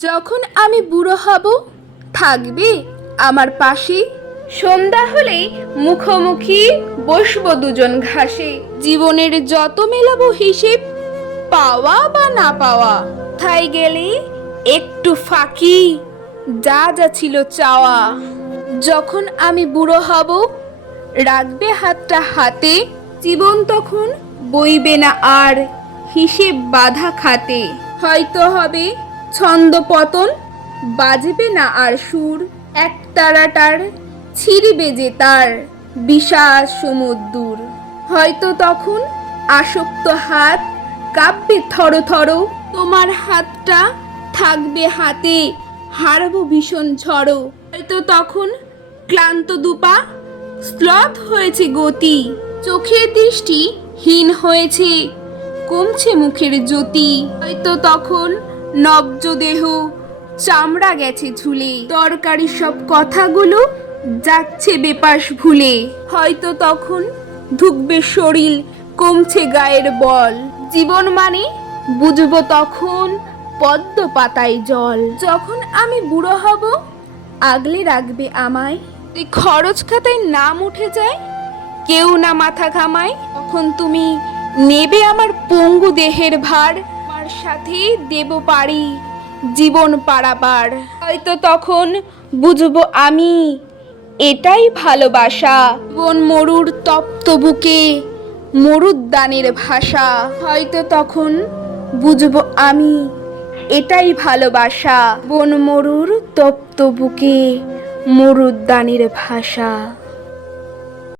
যখন আমি বুড়ো হব থাকবে আমার পাশে। সন্ধ্যা হলেই মুখোমুখি বসবো দুজন ঘাসে। জীবনের যত মেলাবো হিসেব, পাওয়া বা না পাওয়া। থাই গেলে একটু ফাঁকি, যা যা ছিল চাওয়া। যখন আমি বুড়ো হব রাখবে হাতটা হাতে। জীবন তখন বইবে না আর হিসেব বাঁধা খাতে। হয়তো হবে ছন্দ পতন, বাজবে না আর সুর। এক তারাটার ছিঁড়বে যে তার বিশাল সমুদ্র। হয়তো তখন আসক্ত হাত কাঁপবে থর থর। তোমার হাতটা থাকবে হাতে, হারবো ভীষণ ঝড়ো। হয়তো তখন ক্লান্ত দুপা স্লথ হয়েছে গতি। চোখের দৃষ্টি হীন হয়েছে, কমছে মুখের জ্যোতি। হয়তো তখন নবজ দেহ চামড়া গেছে ঝুলে। দরকারি সব কথাগুলো যাচ্ছে বেপাস ভুলে। হয়তো তখন ধুকবে শরীর, কমছে গায়ের বল। জীবন মানে বুঝবো তখন পদ্ম পাতায় জল। যখন আমি বুড়ো হব আগলে রাখবে আমায়। খরচ খাতায় নাম উঠে যায়, কেউ না মাথা ঘামায়। তখন তুমি নেবে আমার পঙ্গু দেহের ভার, আমার সাথে দেব পারি জীবন পারাপার। হয়তো তখন বুঝবো আমি এটাই ভালোবাসা। জীবন মরুর তপ্ত বুকে মরুদ্যানের ভাষা। হয়তো তখন বুঝবো আমি এটাই ভালোবাসা। বন মরুর তপ্ত বুকে মরুদ্যানের ভাষা।